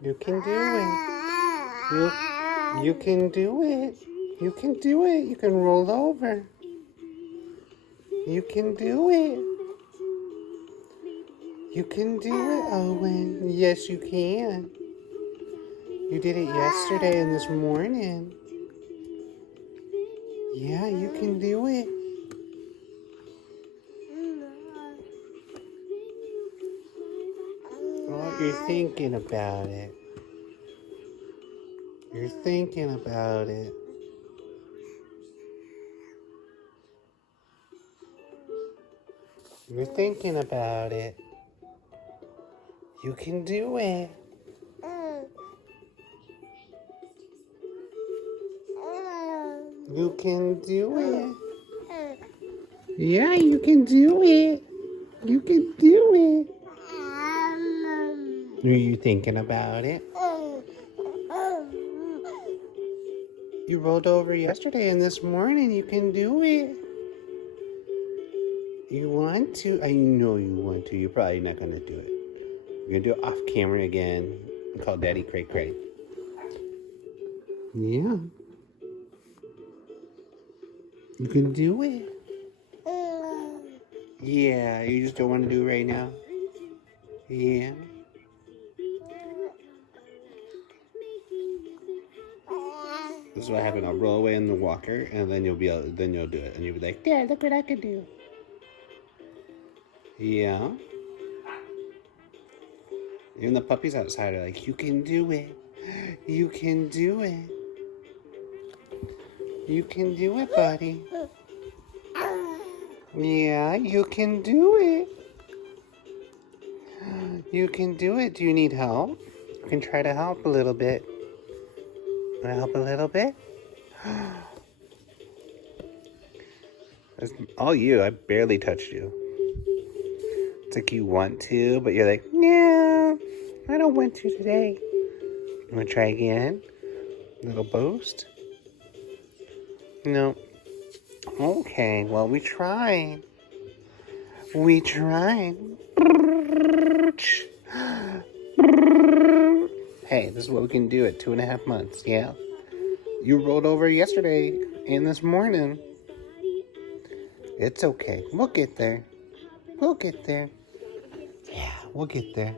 You can do it. You can do it. You can do it. You can roll over. You can do it. You can do it, Owen. Yes, you can. You did it yesterday and this morning. Yeah, you can do it. Oh, you're thinking about it. You're thinking about it. You're thinking about it. You can do it. You can do it. Yeah, you can do it. You can do it. Are you thinking about it? You rolled over yesterday and this morning. You can do it. You want to? I know you want to. You're probably not going to do it. You're going to do it off camera again and call Daddy Cray Cray. Yeah. You can do it. Yeah, you just don't want to do it right now? Yeah. This is what happened. I'll roll away in the walker, and then you'll do it, and you'll be like, "Dad, look what I can do." Yeah. Even the puppies outside are like, "You can do it. You can do it. You can do it, buddy." Yeah, you can do it. You can do it. Do you need help? You can try to help a little bit. Want to help a little bit? That's all you. I barely touched you. It's like you want to, but you're like, no, I don't want to today. You want to try again? Little boast? No. Okay, well, we tried. We tried. Hey, this is what we can do at 2.5 months, yeah? You rolled over yesterday and this morning. It's okay. We'll get there. We'll get there. Yeah, we'll get there.